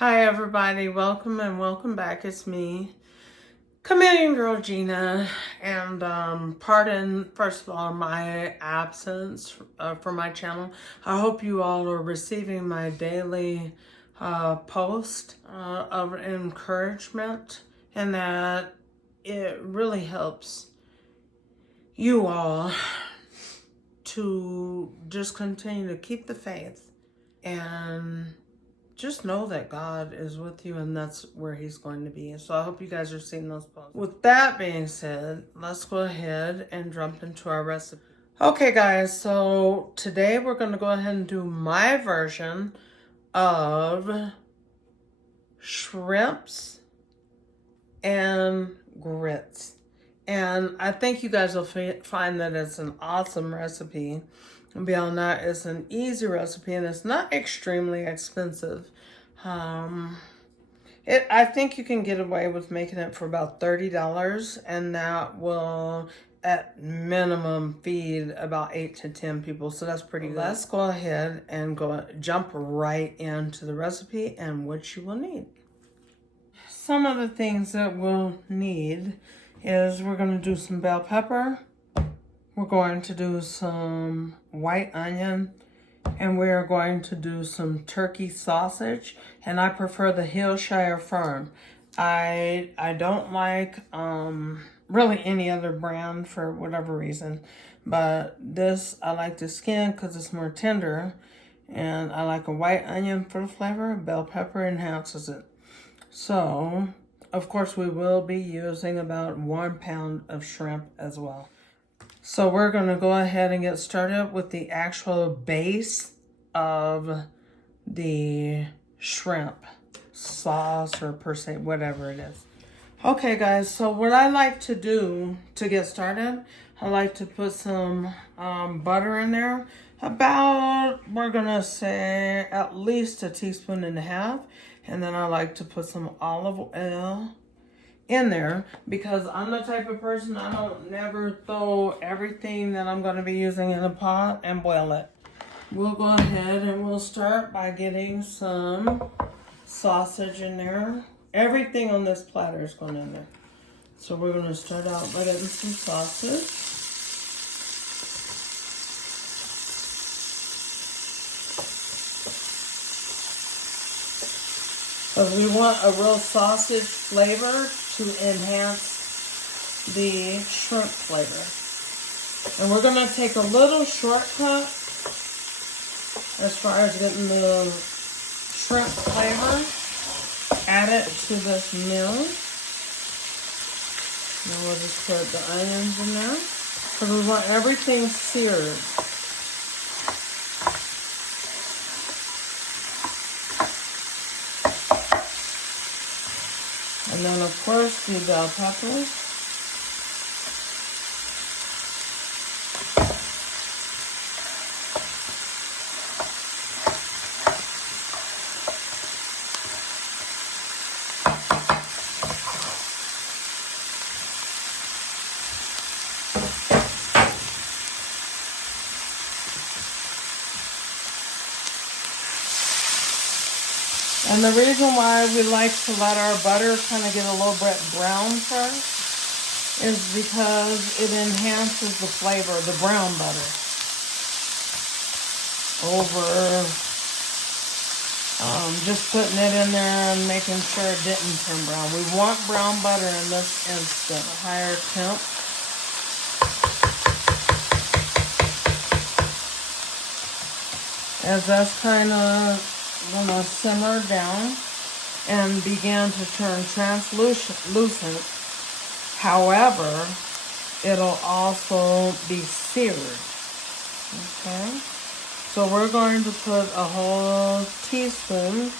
Hi everybody, welcome and welcome back. It's me, Comedian Girl Gina, and pardon first of all my absence from my channel. I hope you all are receiving my daily post of encouragement, and that it really helps you all to just continue to keep the faith and just know that God is with you and that's where he's going to be. So I hope you guys are seeing those posts. With that being said, let's go ahead and jump into our recipe. Okay guys, so today we're going to go ahead and do my version of shrimps and grits. And I think you guys will find that it's an awesome recipe. And beyond that, it's an easy recipe and it's not extremely expensive. I think you can get away with making it for about $30, and that will at minimum feed about 8 to 10 people. So that's pretty good. Let's go ahead and jump right into the recipe and what you will need. Some of the things that we'll need is we're going to do some bell pepper. We're going to do some white onion, and we are going to do some turkey sausage, and I prefer the Hillshire Farm. I don't like really any other brand for whatever reason, but this I like the skin because it's more tender, and I like a white onion for the flavor. Bell pepper enhances it. So, of course, we will be using about 1 pound of shrimp as well. So we're going to go ahead and get started with the actual base of the shrimp sauce, or per se, whatever it is. Okay guys, so what I like to do to get started, I like to put some butter in there. About, we're going to say at least 1.5 teaspoons. And then I like to put some olive oil in there, because I'm the type of person, I don't never throw everything that I'm going to be using in a pot and boil it. We'll go ahead and we'll start by getting some sausage in there. Everything on this platter is going in there. So we're going to start out by getting some sausage. Because we want a real sausage flavor to enhance the shrimp flavor. And we're going to take a little shortcut as far as getting the shrimp flavor. Add it to this meal. Now we'll just put the onions in there, because we want everything seared. And then, of course, the bell peppers. And the reason why we like to let our butter kind of get a little bit brown first is because it enhances the flavor, the brown butter, over just putting it in there and making sure it didn't turn brown. We want brown butter in this instant. A higher temp. As that's kind of gonna simmer down and begin to turn translucent. However, it'll also be seared. Okay, so we're going to put a whole teaspoon.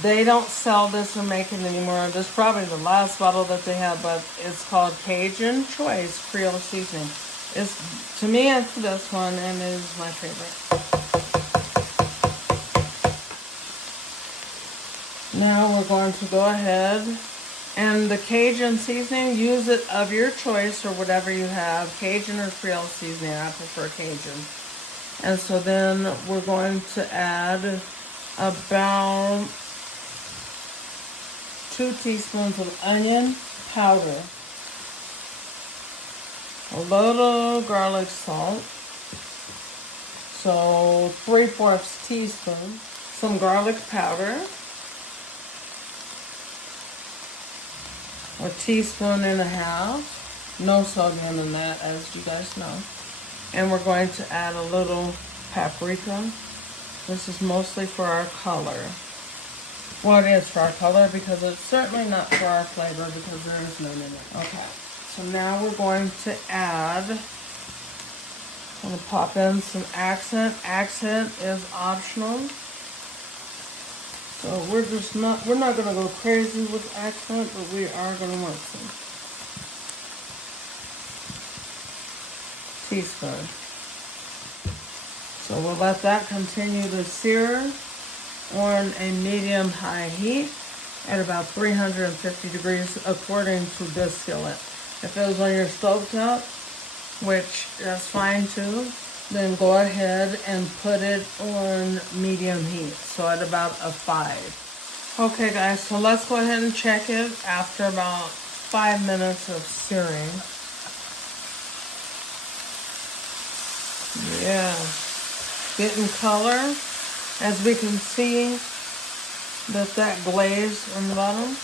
They don't sell this or make it anymore. This is probably the last bottle that they have, but it's called Cajun Choice Creole Seasoning. To me, it's this one, and it is my favorite. Now we're going to go ahead, and the Cajun seasoning, use it of your choice or whatever you have. Cajun or Creole seasoning, I prefer Cajun. And so then we're going to add about 2 teaspoons of onion powder, a little garlic salt, so 3/4 teaspoon, some garlic powder, 1.5 teaspoons, no sodium in that, as you guys know. And we're going to add a little paprika. This is mostly for our color. Well, it is for our color because it's certainly not for our flavor because there is none in it. Okay, so now we're going to add, I'm going to pop in some accent. Accent is optional. So we're not going to go crazy with accent, but we are going to want some. Teaspoon. So we'll let that continue to sear on a medium-high heat at about 350 degrees according to this skillet. If it was on your stovetop, which that's fine too, then go ahead and put it on medium heat, so at about a 5. Okay guys, so let's go ahead and check it after about 5 minutes of searing. Yeah, getting color. As we can see, that glaze on the bottom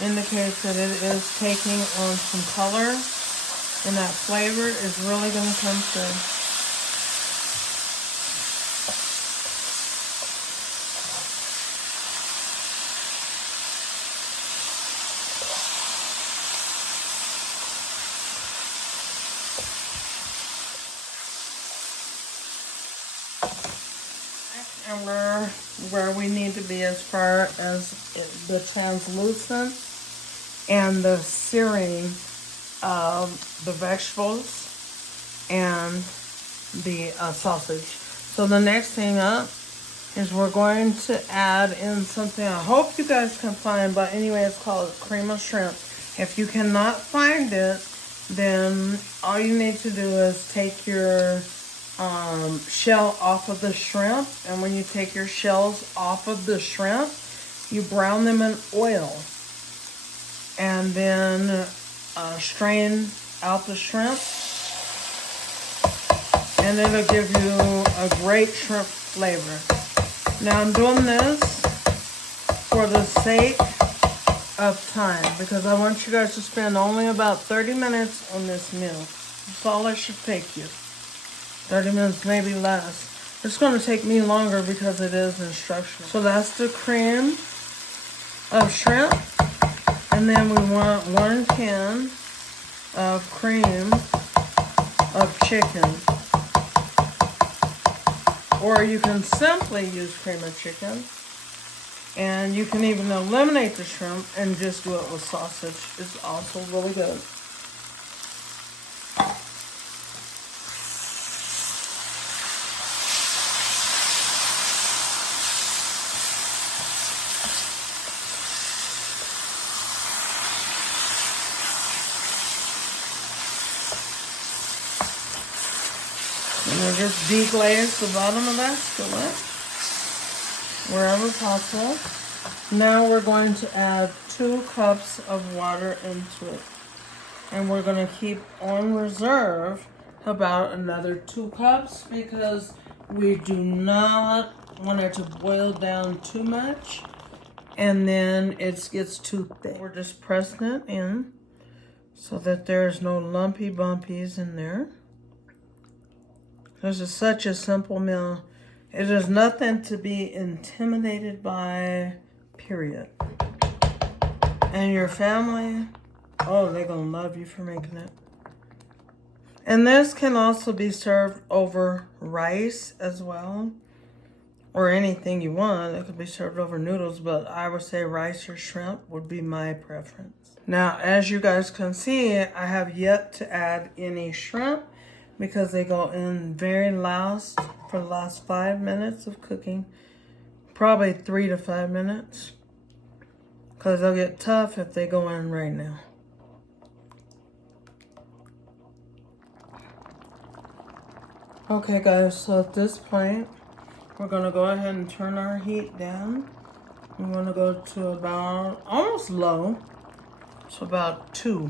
indicates that it is taking on some color, and that flavor is really going to come through. And we're where we need to be as far as the translucent and the searing of the vegetables and the sausage. So the next thing up is we're going to add in something I hope you guys can find, but anyway, it's called cream of shrimp. If you cannot find it, then all you need to do is take your shell off of the shrimp, and when you take your shells off of the shrimp, you brown them in oil, and then strain out the shrimp, and it'll give you a great shrimp flavor. Now I'm doing this for the sake of time because I want you guys to spend only about 30 minutes on this meal. That's all it should take you. 30 minutes, maybe less. It's going to take me longer because it is instructional. So that's the cream of shrimp. And then we want 1 can of cream of chicken. Or you can simply use cream of chicken. And you can even eliminate the shrimp and just do it with sausage. It's also really good. And we'll just deglaze the bottom of that skillet wherever possible. Now we're going to add 2 cups of water into it. And we're going to keep on reserve about another 2 cups because we do not want it to boil down too much and then it gets too thick. We're just pressing it in so that there's no lumpy bumpies in there. This is such a simple meal. It is nothing to be intimidated by, period. And your family, oh, they're going to love you for making it. And this can also be served over rice as well, or anything you want. It could be served over noodles, but I would say rice or shrimp would be my preference. Now, as you guys can see, I have yet to add any shrimp because they go in very last for the last 5 minutes of cooking, probably 3 to 5 minutes, because they'll get tough if they go in right now. Okay guys, so at this point, we're gonna go ahead and turn our heat down We want to go to about almost low, so about 2,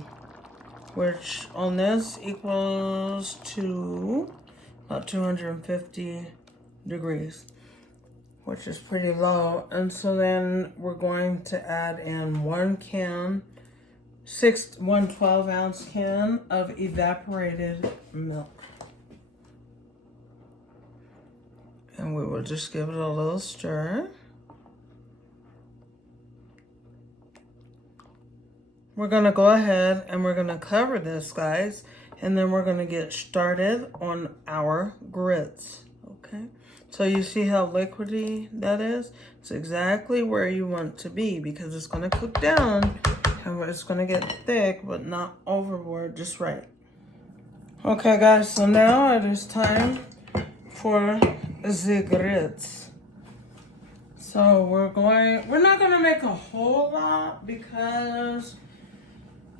which on this equals to about 250 degrees, which is pretty low. And so then we're going to add in 1 12-ounce can of evaporated milk. And we will just give it a little stir. We're gonna go ahead and we're gonna cover this, guys, and then we're gonna get started on our grits, okay? So you see how liquidy that is? It's exactly where you want to be because it's gonna cook down and it's gonna get thick, but not overboard, just right. Okay, guys, so now it is time for the grits. So we're not gonna make a whole lot because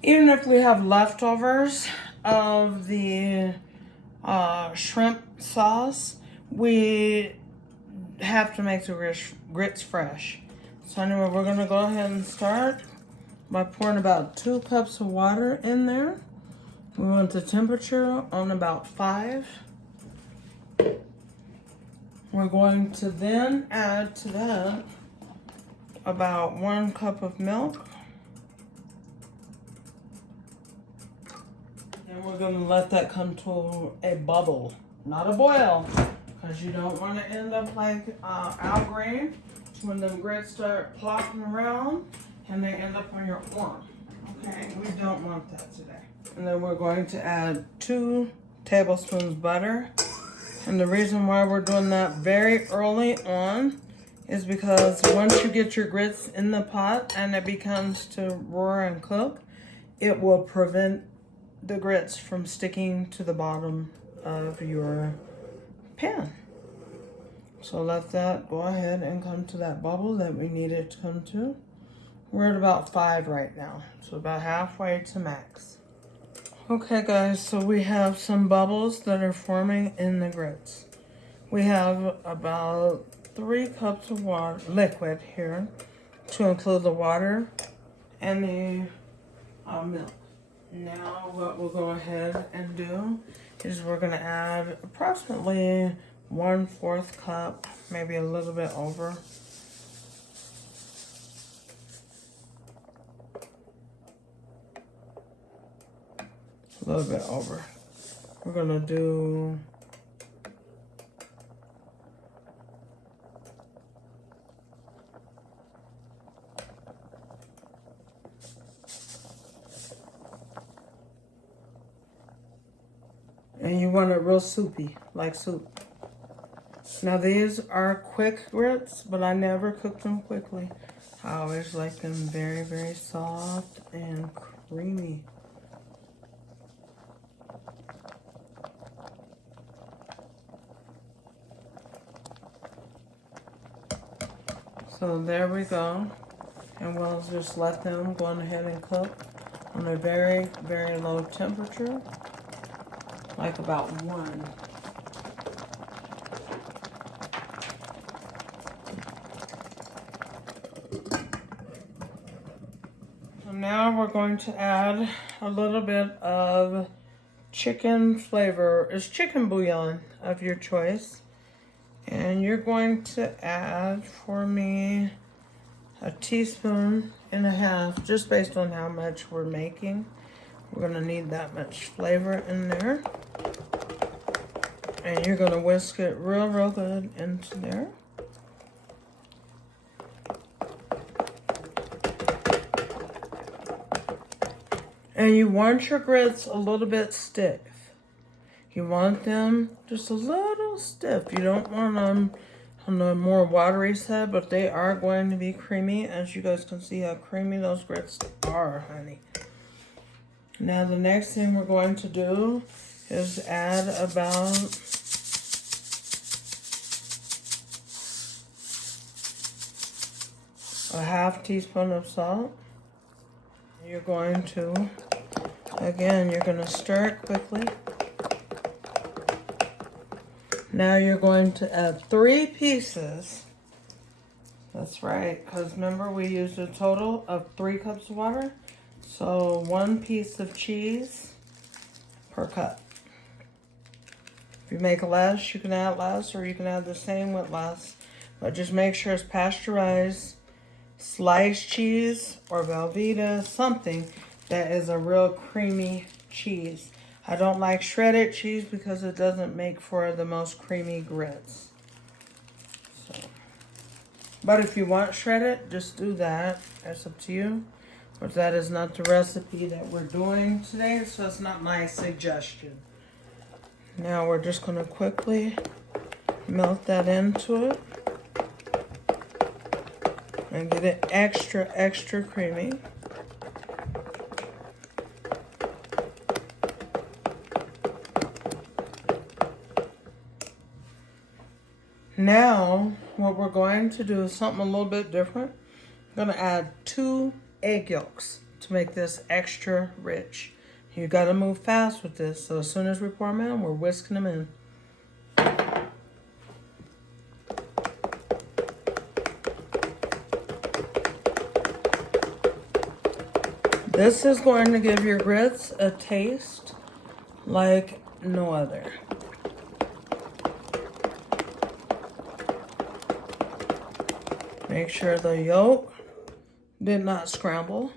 even if we have leftovers of the shrimp sauce, we have to make the grits fresh. So anyway, we're gonna go ahead and start by pouring about 2 cups of water in there. We want the temperature on about 5. We're going to then add to that about 1 cup of milk. And we're going to let that come to a bubble, not a boil, because you don't want to end up like Al Green when the grits start plopping around and they end up on your arm. Okay, we don't want that today. And then we're going to add 2 tablespoons butter. And the reason why we're doing that very early on is because once you get your grits in the pot and it becomes to roar and cook, it will prevent the grits from sticking to the bottom of your pan. So let that go ahead and come to that bubble that we need it to come to. We're at about 5 right now, so about halfway to max. Okay, guys, so we have some bubbles that are forming in the grits. We have about 3 cups of water, liquid here, to include the water and the milk. Now what we'll go ahead and do is we're going to add approximately 1/4 cup, maybe a little bit over. A little bit over. We're gonna do and you want it real soupy, like soup. Now these are quick grits, but I never cook them quickly. I always like them very, very soft and creamy. So there we go, and we'll just let them go on ahead and cook on a very, very low temperature, like about 1. So now we're going to add a little bit of chicken flavor. It's chicken bouillon of your choice. And you're going to add for me 1.5 teaspoons, just based on how much we're making. We're gonna need that much flavor in there. And you're gonna whisk it real, real good into there. And you want your grits a little bit stiff. You want them just a little stiff. You don't want them on the more watery side, but they are going to be creamy. As you guys can see how creamy those grits are, honey. Now the next thing we're going to do is add about a 1/2 teaspoon of salt. You're going to, again, you're going to stir it quickly. Now you're going to add 3 pieces That's right, because remember we used a total of 3 cups of water. So 1 piece of cheese per cup. If you make less, you can add less, or you can add the same with less. But just make sure it's pasteurized, sliced cheese, or Velveeta, something that is a real creamy cheese. I don't like shredded cheese because it doesn't make for the most creamy grits. So, but if you want shredded, just do that. That's up to you. But that is not the recipe that we're doing today, so it's not my suggestion. Now we're just going to quickly melt that into it and get it extra, extra creamy. Now, what we're going to do is something a little bit different. I'm going to add 2 egg yolks to make this extra rich. You got to move fast with this, so as soon as we pour them in, we're whisking them in. This is going to give your grits a taste like no other. Make sure the yolk did not scramble.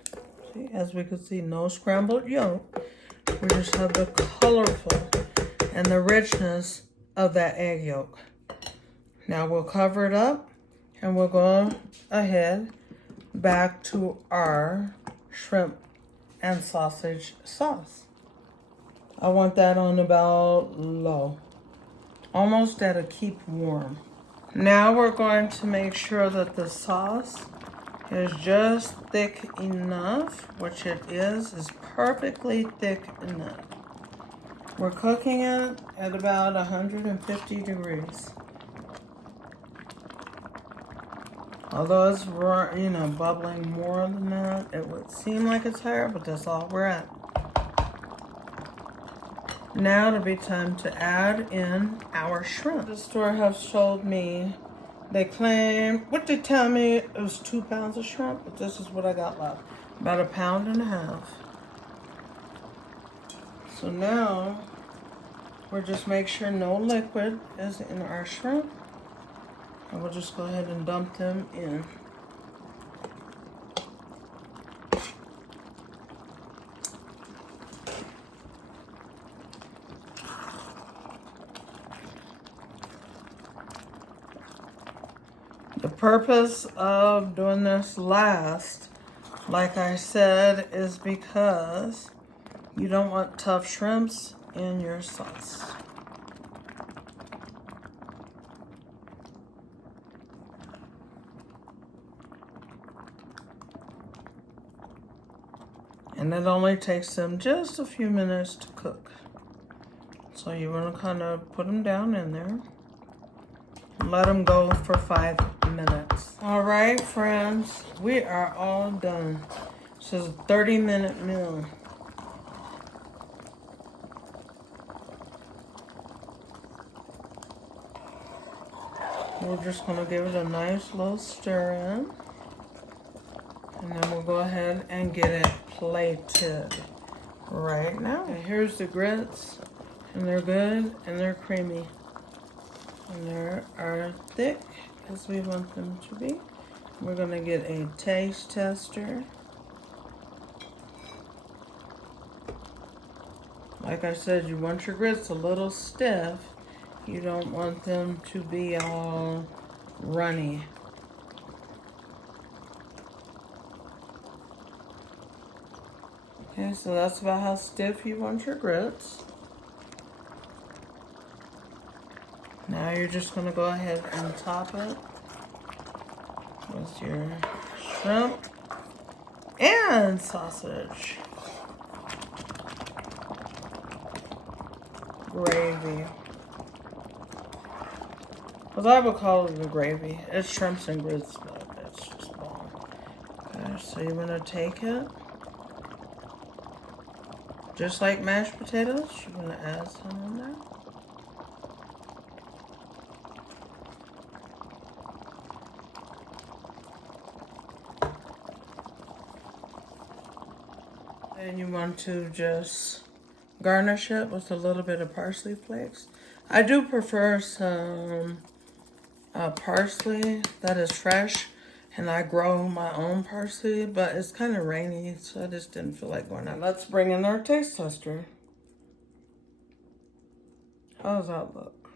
See, as we can see, no scrambled yolk. We just have the colorful and the richness of that egg yolk. Now we'll cover it up and we'll go ahead back to our shrimp and sausage sauce. I want that on about low, almost at a keep warm. Now we're going to make sure that the sauce is just thick enough, which it is perfectly thick enough. We're cooking it at about 150 degrees. Although it's, bubbling more than that, it would seem like it's higher, but that's all we're at. Now it'll be time to add in our shrimp. The store has told me, they claimed, what they tell me, it was 2 pounds of shrimp, but this is what I got left. About 1.5 pounds. So now, we'll just make sure no liquid is in our shrimp. And we'll just go ahead and dump them in. The purpose of doing this last, like I said, is because you don't want tough shrimps in your sauce. And it only takes them just a few minutes to cook. So you want to kind of put them down in there. Let them go for 5 minutes. All right, friends, we are all done. This is a 30-minute meal. We're just gonna give it a nice little stir in. And then we'll go ahead and get it plated right now. And here's the grits, and they're good and they're creamy. And they are thick as we want them to be. We're gonna get a taste tester. Like I said, you want your grits a little stiff. You don't want them to be all runny. Okay, so that's about how stiff you want your grits. Now you're just gonna go ahead and top it with your shrimp and sausage gravy. Because I would call it a gravy. It's shrimps and grits, but it's just bomb. Okay, so you're gonna take it. Just like mashed potatoes, you're gonna add some in there. And you want to just garnish it with a little bit of parsley flakes. I do prefer some parsley that is fresh, and I grow my own parsley, but it's kind of rainy, so I just didn't feel like going out. Let's bring in our taste tester. How does that look?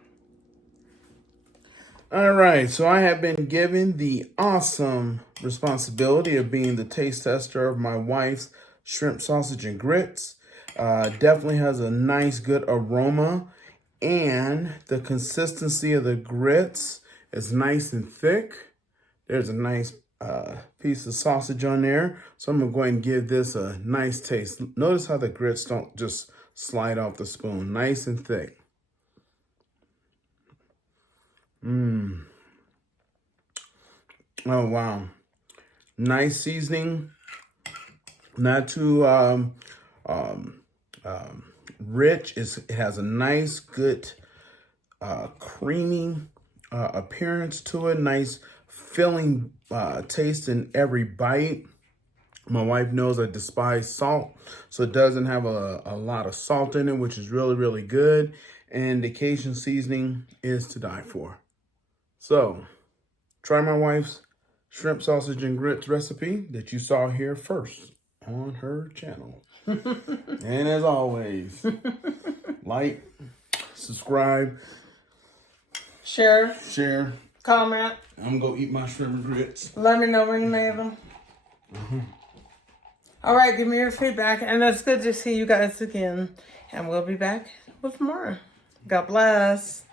All right, so I have been given the awesome responsibility of being the taste tester of my wife's shrimp sausage and grits. Definitely has a nice, good aroma, and the consistency of the grits is nice and thick. There's a nice piece of sausage on there, so I'm gonna go ahead and give this a nice taste. Notice how the grits don't just slide off the spoon, nice and thick. Oh, wow. Nice seasoning. Not too rich. It has a nice, good, creamy appearance to it. Nice filling taste in every bite. My wife knows I despise salt, so it doesn't have a lot of salt in it, which is really, really good. And the Cajun seasoning is to die for. So, try my wife's shrimp sausage and grits recipe that you saw here first on her channel. And as always, like, subscribe, Share, comment. I'm gonna eat my shrimp and grits. Let me know when you made them. All right, give me your feedback, and it's good to see you guys again. And we'll be back with more. God bless.